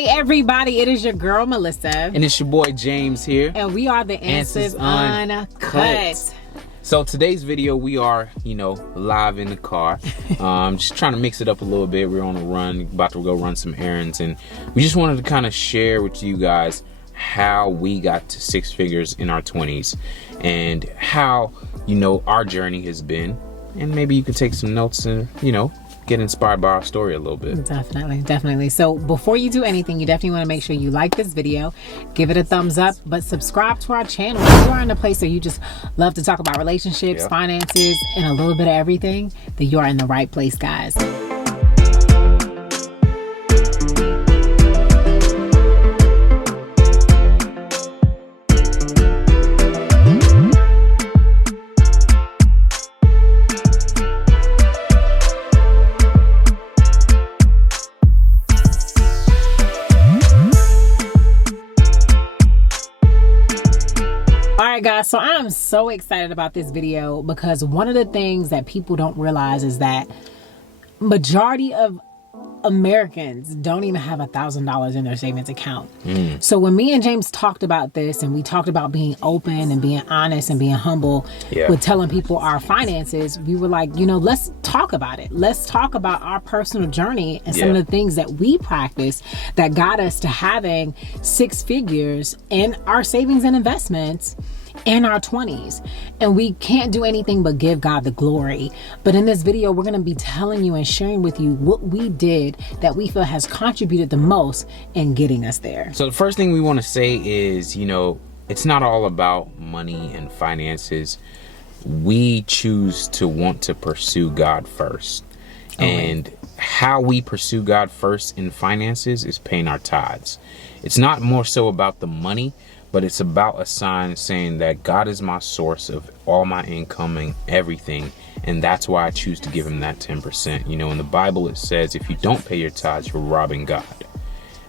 Hey everybody, it is your girl Melissa. And it's your boy James here. And we are the Answers Uncut. So today's video, we are, live in the car. Just trying to mix it up a little bit. We're on a run, about to go run some errands. And we just wanted to kind of share with you guys how we got to six figures in our 20s. And how, our journey has been. And maybe you could take some notes and, get inspired by our story a little bit. Definitely. So before you do anything, you definitely want to make sure you like this video, give it a thumbs up, but subscribe to our channel. If you are in a place where you just love to talk about relationships, finances, and a little bit of everything, then you are in the right place, guys. Alright guys, so I'm so excited about this video because one of the things that people don't realize is that majority of Americans don't even have $1,000 in their savings account. So when me and James talked about this, and we talked about being open and being honest and being humble with telling people our finances, we were like, let's talk about it. Let's talk about our personal journey and some of the things that we practice that got us to having six figures in our savings and investments in our 20s. And we can't do anything but give God the glory. But in this video, we're going to be telling you and sharing with you what we did that we feel has contributed the most in getting us there. So the first thing we want to say is, it's not all about money and finances. We choose to want to pursue God first. And how we pursue God first in finances is paying our tithes. It's not more so about the money, but it's about a sign saying that God is my source of all my income and everything. And that's why I choose to give him that 10%. In the Bible, it says, if you don't pay your tithes, you're robbing God.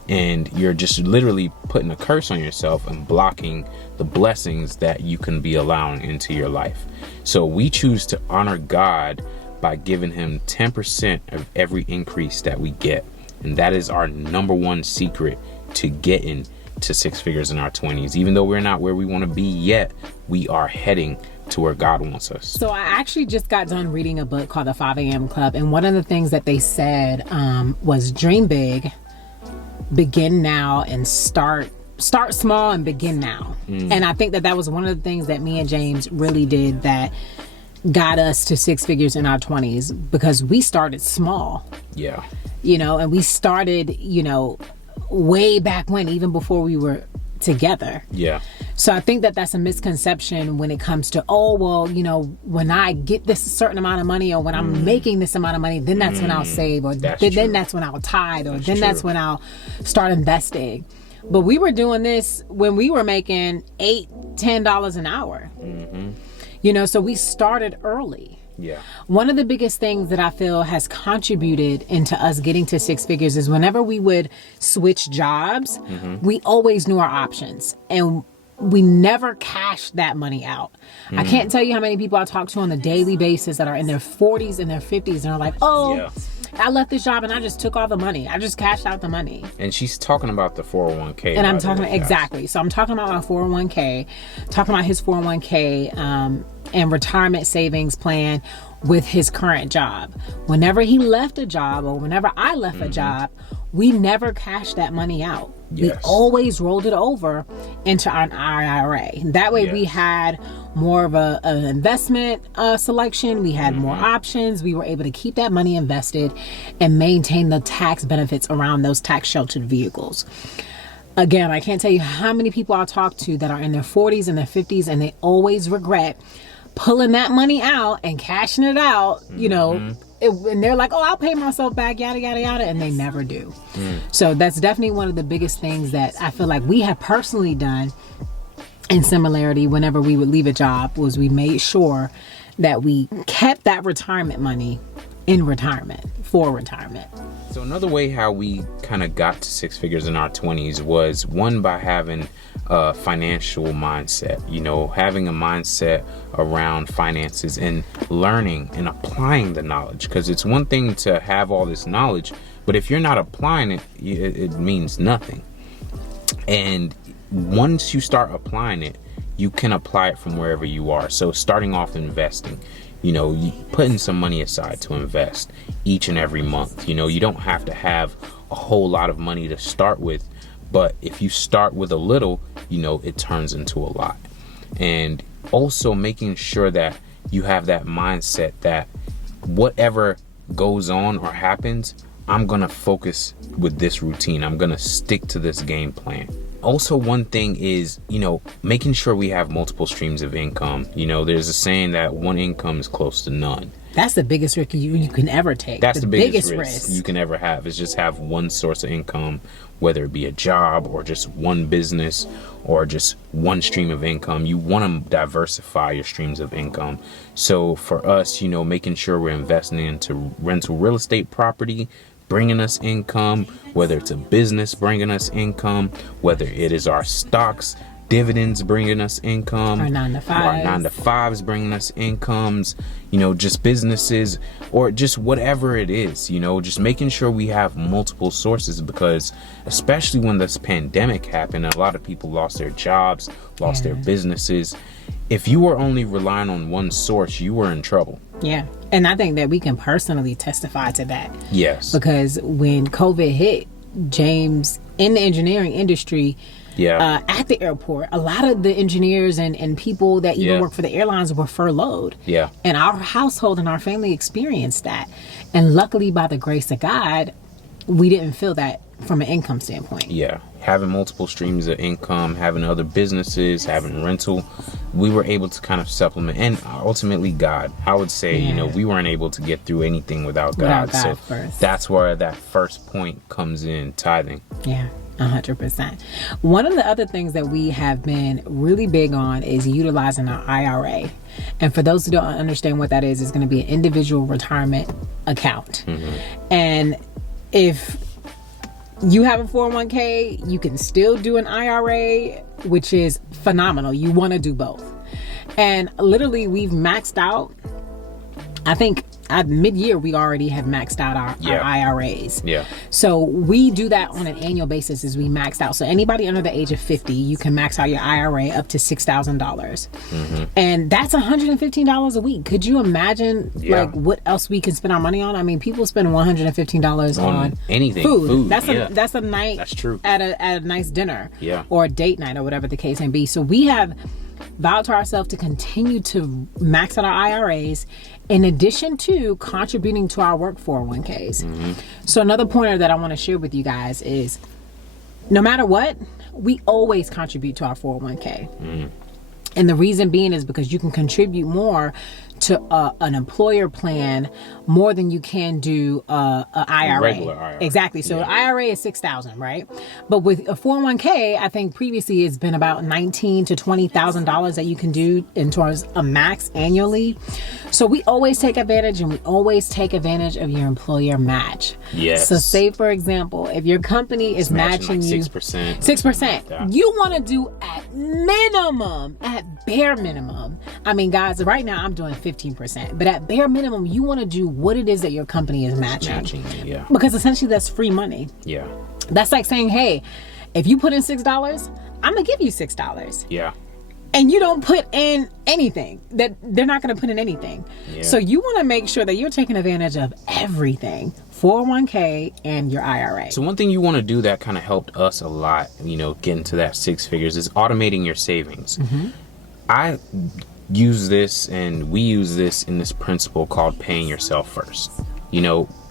And you're just literally putting a curse on yourself and blocking the blessings that you can be allowing into your life. So we choose to honor God by giving him 10% of every increase that we get. And that is our number one secret to getting to six figures in our 20s. Even though we're not where we want to be yet, we are heading to where God wants us. So I actually just got done reading a book called The 5 a.m. Club. And one of the things that they said was dream big, begin now, and start small and begin now. And I think that was one of the things that me and James really did that got us to six figures in our 20s, because we started small. And we started, way back when, even before we were together. So I think that that's a misconception when it comes to, when I get this certain amount of money, or when I'm making this amount of money, then that's when I'll save, or then that's when I'll tithe, or that's when I'll start investing. But we were doing this when we were making $8-10 an hour. So we started early. One of the biggest things that I feel has contributed into us getting to six figures is whenever we would switch jobs, we always knew our options, and we never cashed that money out. I can't tell you how many people I talk to on a daily basis that are in their 40s and their 50s and are like, I left this job and I just took all the money. I just cashed out the money. And she's talking about the 401k. And I'm talking exactly. So I'm talking about my 401k, talking about his 401k and retirement savings plan with his current job. Whenever he left a job, or whenever I left a job, we never cashed that money out. We always rolled it over into our IRA. That way we had more of an investment selection. We had more options. We were able to keep that money invested and maintain the tax benefits around those tax sheltered vehicles. Again, I can't tell you how many people I talk to that are in their 40s and their 50s, and they always regret pulling that money out and cashing it out, and they're like, I'll pay myself back, yada, yada, yada, and they never do. So that's definitely one of the biggest things that I feel like we have personally done in similarity whenever we would leave a job, was we made sure that we kept that retirement money in retirement, for retirement. So another way how we kind of got to six figures in our 20s was, one, by having a financial mindset, having a mindset around finances and learning and applying the knowledge. Because it's one thing to have all this knowledge, But if you're not applying it, it means nothing. And once you start applying it, you can apply it from wherever you are. So starting off investing, putting some money aside to invest each and every month. You don't have to have a whole lot of money to start with, but if you start with a little, it turns into a lot. And also making sure that you have that mindset that whatever goes on or happens, I'm gonna focus with this routine. I'm gonna stick to this game plan. Also, one thing is, making sure we have multiple streams of income. There's a saying that one income is close to none. That's the biggest risk you can ever take. That's the biggest risk you can ever have, is just have one source of income, whether it be a job or just one business or just one stream of income. You want to diversify your streams of income. So for us, making sure we're investing into rental real estate property, bringing us income, whether it's a business bringing us income, whether it is our stocks, dividends bringing us income, our 9 to 5s bringing us incomes, just businesses, or just whatever it is, just making sure we have multiple sources, because especially when this pandemic happened, a lot of people lost their jobs, lost their businesses. If you were only relying on one source, you were in trouble. Yeah. And I think that we can personally testify to that. Yes. Because when COVID hit, James, in the engineering industry, at the airport, a lot of the engineers and people that even work for the airlines were furloughed. Yeah. And our household and our family experienced that. And luckily, by the grace of God, we didn't feel that from an income standpoint. Yeah. Having multiple streams of income, having other businesses, having rental, we were able to kind of supplement. And ultimately, God, I would say, we weren't able to get through anything without God. So first. That's where that first point comes in, tithing. Yeah. 100%. One of the other things that we have been really big on is utilizing our IRA. And for those who don't understand what that is, it's going to be an individual retirement account. Mm-hmm. And if you have a 401k, you can still do an IRA, which is phenomenal. You want to do both. And literally, we've maxed out, I think at mid-year, we already have maxed out our IRAs. Yeah. So we do that on an annual basis as we maxed out. So anybody under the age of 50, you can max out your IRA up to $6,000. Mm-hmm. And that's $115 a week. Could you imagine what else we can spend our money on? I mean, people spend $115 on anything. Food. That's a night. That's true. At a nice dinner. Yeah. Or a date night or whatever the case may be. So we have vowed to ourselves to continue to max out our IRAs in addition to contributing to our work 401ks. Mm-hmm. So another pointer that I want to share with you guys is no matter what, we always contribute to our 401k. Mm. And the reason being is because you can contribute more to an employer plan more than you can do a IRA. Regular IRA. Exactly. So IRA is $6,000, right? But with a 401k, I think previously it's been about $19,000 to $20,000 that you can do in terms of a max annually. So we always take advantage, and we always take advantage of your employer match. Yes. So say, for example, if your company is matching you 6%, you want to do at bare minimum. I mean, guys, right now I'm doing 15%, but at bare minimum, you want to do what it is that your company is matching. Yeah. Because essentially that's free money. Yeah. That's like saying, hey, if you put in $6, I'm going to give you $6. Yeah. And you don't put in anything, that they're not going to put in anything. Yeah. So you want to make sure that you're taking advantage of everything, 401k and your IRA. So one thing you want to do that kind of helped us a lot, getting to that 6 figures, is automating your savings. Mm-hmm. I use this, and we use this in this principle called paying yourself first.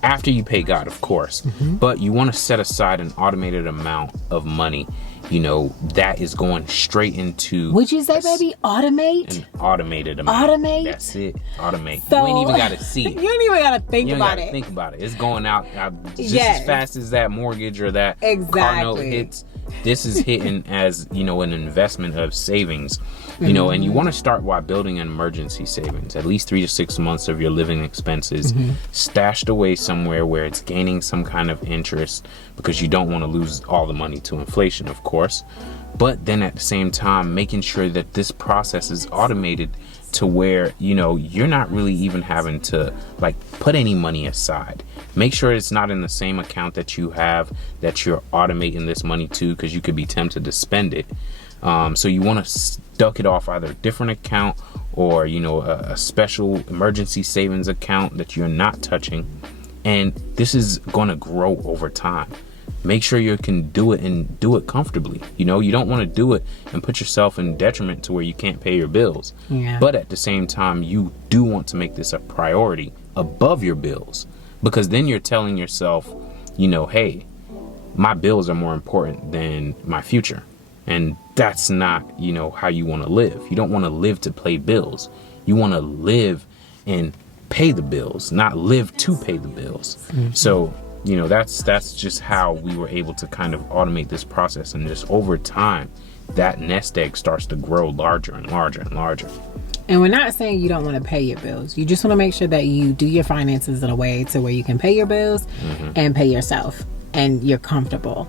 After you pay God, of course, mm-hmm. but you want to set aside an automated amount of money, that is going straight into... Would you say, baby, automate? An automated amount. Automate? That's it. Automate. So, you ain't even got to see it. You don't even got to think about it. Think about it. It's going out just as fast as that mortgage or that car note hits. This is hitting as, an investment of savings. Mm-hmm. And you want to start by building an emergency savings, at least 3 to 6 months of your living expenses, mm-hmm. stashed away somewhere where it's gaining some kind of interest, because you don't want to lose all the money to inflation, of course. But then at the same time, making sure that this process is automated to where, you know, you're not really even having to like put any money aside. Make sure it's not in the same account that you have, that you're automating this money to, because you could be tempted to spend it. So you want to duck it off either a different account or, you know, a special emergency savings account that you're not touching. And this is going to grow over time. Make sure you can do it and do it comfortably. You know, you don't want to do it and put yourself in detriment to where you can't pay your bills. Yeah. But at the same time, you do want to make this a priority above your bills, because then you're telling yourself, you know, hey, my bills are more important than my future. And that's not, you know, how you want to live. You don't want to live to pay bills. You want to live and pay the bills, not live to pay the bills. Mm-hmm. So, you know, that's just how we were able to kind of automate this process. And just over time, that nest egg starts to grow larger and larger and larger. And we're not saying you don't want to pay your bills. You just want to make sure that you do your finances in a way to where you can pay your bills and pay yourself and you're comfortable.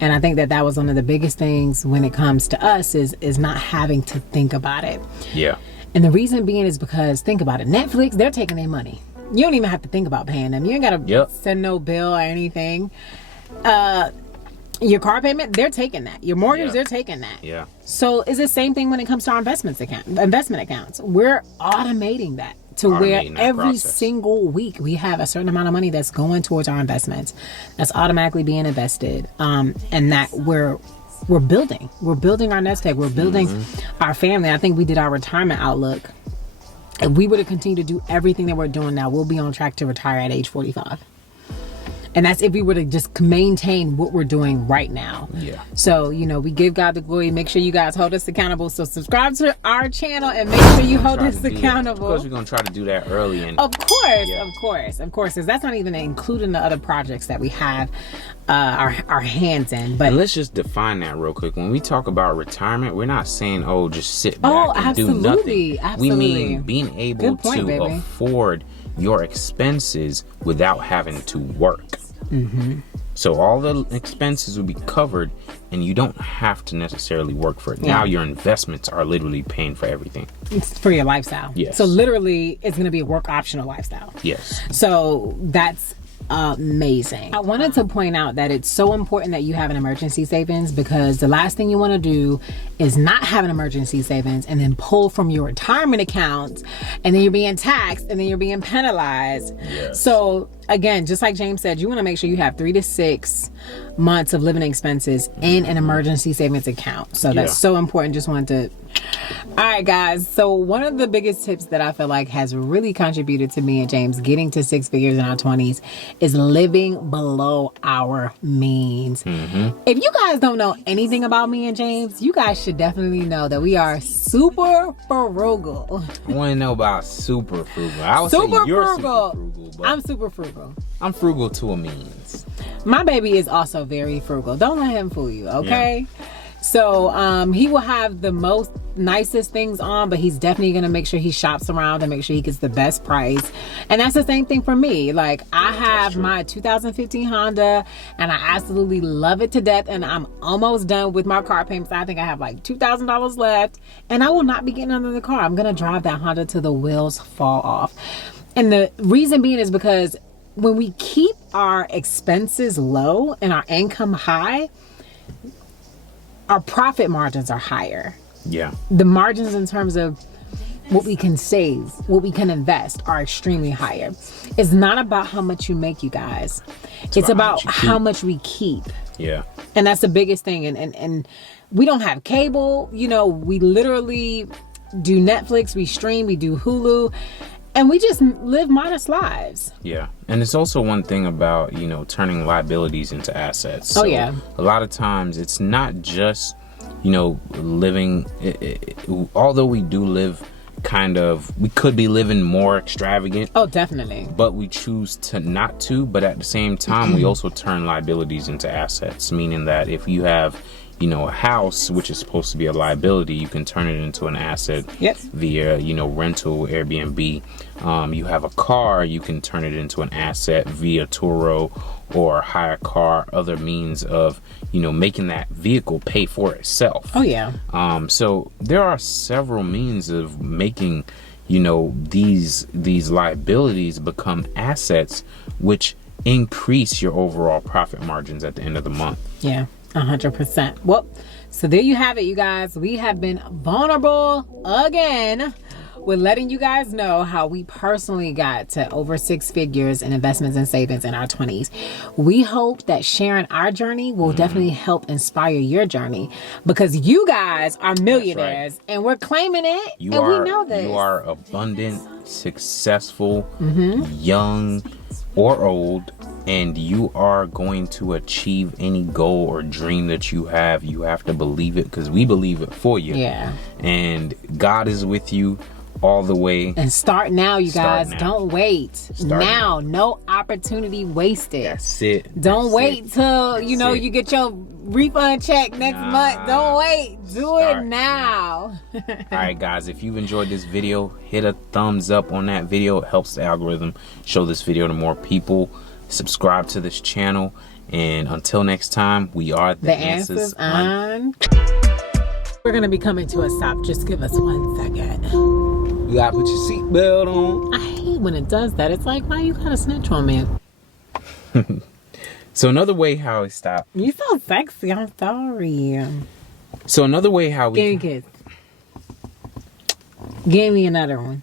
And I think that was one of the biggest things when it comes to us is not having to think about it. Yeah. And the reason being is because, think about it, Netflix, they're taking their money. You don't even have to think about paying them. You ain't got to send no bill or anything. Your car payment, they're taking that. Your mortgage, they're taking that. Yeah. So it's the same thing when it comes to our investment accounts. We're automating that to where every single week we have a certain amount of money that's going towards our investments, that's automatically being invested, and that we're building. We're building our nest egg. We're building our family. I think we did our retirement outlook. If we were to continue to do everything that we're doing now, we'll be on track to retire at age 45. And that's if we were to just maintain what we're doing right now. Yeah. So, you know, we give God the glory. Make sure you guys hold us accountable. So subscribe to our channel and make sure you hold us accountable. Of course, we're going to try to do that early. And of course. Because that's not even including the other projects that we have our hands in. But let's just define that real quick. When we talk about retirement, we're not saying, oh, just sit back and do nothing. Absolutely. We mean being able to afford your expenses without having to work. So all the expenses will be covered and you don't have to necessarily work for it. Now your investments are literally paying for everything. It's for your lifestyle. Yes. So literally it's going to be a work optional lifestyle. Yes. So that's amazing. I wanted to point out that it's so important that you have an emergency savings, because the last thing you want to do is not have an emergency savings and then pull from your retirement account, and then you're being taxed and then you're being penalized. Yes. So again, just like James said, you want to make sure you have 3 to 6 months of living expenses in an emergency savings account. So that's so important. Just wanted to. All right, guys. So one of the biggest tips that I feel like has really contributed to me and James getting to 6 figures in our 20s is living below our means. If you guys don't know anything about me and James, you guys should definitely know that we are super frugal. I want to know about super frugal. I would Super say you're frugal. super frugal. But I'm super frugal. I'm frugal to a means. My baby is also very frugal. Don't let him fool you, okay? So he will have the most nicest things on, but he's definitely going to make sure he shops around and make sure he gets the best price. And that's the same thing for me. Like, I have my 2015 Honda and I absolutely love it to death, and I'm almost done with my car payments. I think I have like $2,000 left, and I will not be getting under the car. I'm going to drive that Honda till the wheels fall off. And the reason being is because when we keep our expenses low and our income high, our profit margins are higher. Yeah. The margins in terms of what we can save, what we can invest are extremely higher. It's not about how much you make, you guys. It's about how much we keep. Yeah. And that's the biggest thing. And we don't have cable. You know, we literally do Netflix, we stream, we do Hulu, and we just live modest lives. Yeah. And it's also one thing about, you know, turning liabilities into assets. Oh, so yeah. A lot of times it's not just, you know, living, although we do live we could be living more extravagant. Oh, definitely. But we choose to not to. But at the same time, we also turn liabilities into assets, meaning that if you have, you know, a house, which is supposed to be a liability, you can turn it into an asset via, you know, rental, Airbnb. You have a car, you can turn it into an asset via Turo or hire a car, other means of, making that vehicle pay for itself. Oh yeah. So there are several means of making, these liabilities become assets, which increase your overall profit margins at the end of the month. Yeah, 100%. Well, so there you have it, you guys. We have been vulnerable again with letting you guys know how we personally got to over 6 figures in investments and savings in our 20s. We hope that sharing our journey will definitely help inspire your journey, because you guys are millionaires and we're claiming it. We know this. You are abundant, successful, young or old, and you are going to achieve any goal or dream that you have. You have to believe it, because we believe it for you. Yeah. And God is with you all the way. And start now, you guys. Don't wait. Start now. No opportunity wasted. That's it. Don't wait till you get your refund check next month. Don't wait. Do it now. All right, guys, if you've enjoyed this video, hit a thumbs up on that video. It helps the algorithm show this video to more people. Subscribe to this channel, and until next time, we are the Answers On. We're gonna be coming to a stop. Just give us 1 second. You gotta put your seatbelt on. I hate when it does that. It's like, why you gotta snitch on me? So another way how we stop. You so sexy. I'm sorry. So another way how we. Give me a kiss. Give me another one.